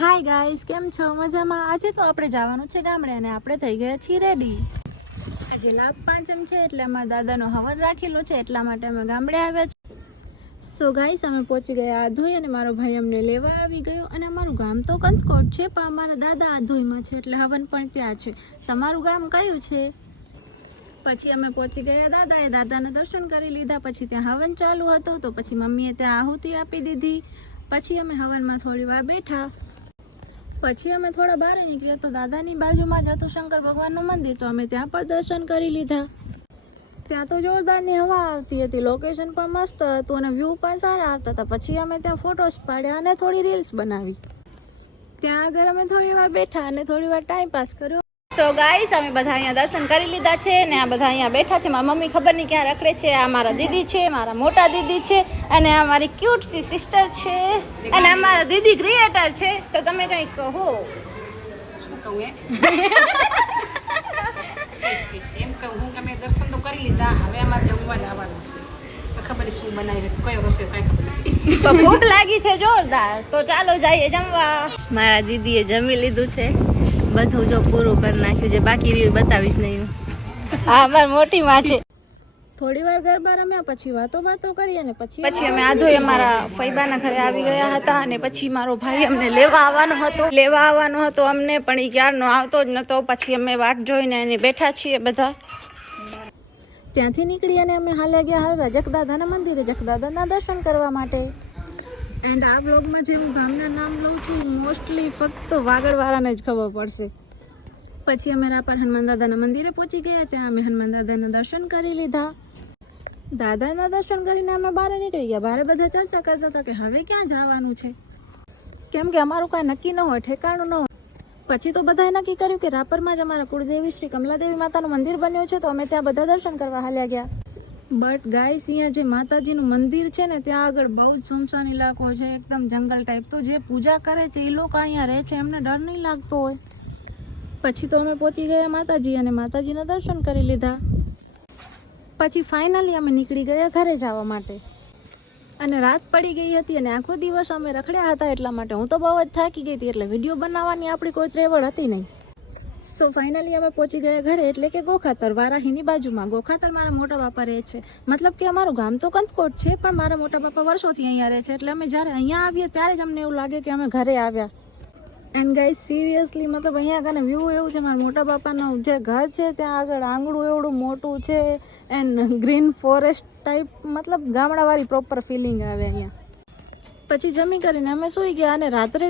Hi guys, કેમ છો? મજામાં? આજે તો આપણે જવાનું છે ગામડે અને આપણે થઈ ગયા છીએ રેડી. આજે લાભ પાંચમ છે એટલે અમારા દાદાનો હવન રાખેલો છે, એટલા માટે અમે ગામડે આવ્યા છીએ. સો ગાઈસ, અમે પહોંચી ગયા આધોઈ અને મારો ભાઈ અમને લેવા આવી ગયો. અને અમારું ગામ તો કંથકોટ છે, પણ અમારા દાદા આધોઈમાં છે એટલે હવન પણ ત્યાં છે. તમારું ગામ કયું છે? પછી અમે પહોંચી ગયા દાદાના દર્શન કરી લીધા. પછી ત્યાં હવન ચાલુ હતો તો પછી મમ્મીએ ત્યાં આહુતિ આપી દીધી. પછી અમે હવનમાં થોડી વાર બેઠા. પછી અમે થોડા બહાર નીકળ્યા તો દાદાની બાજુમાં જ હતું શંકર ભગવાનનું મંદિર, તો અમે ત્યાં પણ દર્શન કરી લીધા. ત્યાં તો જોરદારની હવા આવતી હતી, લોકેશન પણ મસ્ત હતું અને વ્યૂ પણ સારા આવતા હતા. પછી અમે ત્યાં ફોટોસ પાડ્યા અને થોડી રીલ્સ બનાવી. ત્યાં આગળ અમે થોડી વાર બેઠા અને થોડી વાર ટાઈમ પાસ કર્યો. સો ગાઈસ, અમે બધા અહીંયા દર્શન કરી લીધા છે ને આ બધા અહીંયા બેઠા છે. મારા મમ્મી ખબર નહીં ક્યાં રખડે છે. આ મારા દીદી છે, મારા મોટા દીદી છે અને આ મારી ક્યુટ સી સિસ્ટર છે અને આ મારા દીદી ક્રિએટર છે. તો તમે કંઈક કહો. શું કહું? એમ કહું હું કે અમે દર્શન તો કરી લીધા, હવે અમારે જમવા જ આવવાનું છે. તો ખબર શું બનાવી, કયો રસોઈ કાંઈ ખબર નથી. તો ભૂખ લાગી છે જોરદાર, તો ચાલો જઈએ જમવા. મારા દીદીએ જમી લીધું છે, બધું જો પૂરું કરી નાખ્યું છે, બાકી રહ્યું બતાવીશ નહીં. હા, મારી મોટી માં છે. થોડી વાર ગરબા રમ્યા, પછી વાતો કરી અને પછી અમે આધોઈ અમારા ફઈબાના ઘરે આવી ગયા હતા. અને પછી મારો ભાઈ અમને લેવા આવવાનો હતો અમને, પણ એ ક્યારનો આવતો જ નહોતો. પછી અમે વાટ જોઈને એને બેઠા છીએ બધા. ત્યાંથી નીકળી અને અમે હાલ્યા ગયા જગદાદાના મંદિરે, જગદાદાના દર્શન કરવા માટે. એન્ડ આ બ્લોગમાં જે હું ગામના નામ લઉં છું, મોસ્ટલી ફક્ત વાગડવાળાને જ ખબર પડશે. પછી અમે રાપર હનુમાન દાદાના મંદિરે પહોંચી ગયા. ત્યાં અમે હનુમાન દાદાના દર્શન કરી લીધા. દાદાના દર્શન કરીને અમે બહાર નીકળી ગયા. બહાર બધા ચર્ચા કરતા હતા કે હવે ક્યાં જવાનું છે, કેમ કે અમારું કાંઈ નક્કી ન હોય, ઠેકાણું ન હોય. પછી તો બધાએ નક્કી કર્યું કે રાપરમાં જ અમારા કુળદેવી શ્રી કમલાદેવી માતાનું મંદિર બન્યું છે, તો અમે ત્યાં બધા દર્શન કરવા હાલ્યા ગયા. બટ ગાઈસ, અહીંયા જે માતાજીનું મંદિર છે ને, ત્યાં આગળ બહુ જ સુમસાન ઇલાકો છે, એકદમ જંગલ ટાઈપ. તો જે પૂજા કરે છે એ લોકો અહીંયા રહે છે, એમને ડર નહીં લાગતો હોય. પછી તો અમે પહોંચી ગયા માતાજી અને માતાજીના દર્શન કરી લીધા. પછી ફાઇનલી અમે નીકળી ગયા ઘરે જવા માટે. અને રાત પડી ગઈ હતી અને આખો દિવસ અમે રખડ્યા હતા, એટલા માટે હું તો બહુ જ થાકી ગઈ હતી, એટલે વિડીયો બનાવવાની આપણી કોઈ ત્રેવડ હતી નહીં. સો ફાઇનલી અમે પહોંચી ગયા ઘરે, એટલે કે ગોખાતર, વારાહીની બાજુમાં. ગોખાતર મારા મોટા બાપા રહે છે. મતલબ કે અમારું ગામ તો કંથકોટ છે, પણ મારા મોટા બાપા વર્ષોથી અહીંયા રહે છે, એટલે અમે જ્યારે અહીંયા આવીએ ત્યારે જ અમને એવું લાગે કે અમે ઘરે આવ્યા. એન્ડ ગાઈસ, સિરિયસલી મતલબ અહીંયા આગળ વ્યૂ એવું છે, મારા મોટા બાપાનું જે ઘર છે ત્યાં આગળ આંગણું એવડું મોટું છે એન્ડ ગ્રીન ફોરેસ્ટ ટાઈપ, મતલબ ગામડાવાળી પ્રોપર ફિલિંગ આવે અહીંયા. પછી જમી કરીને અમે સૂઈ ગયા અને રાત્રે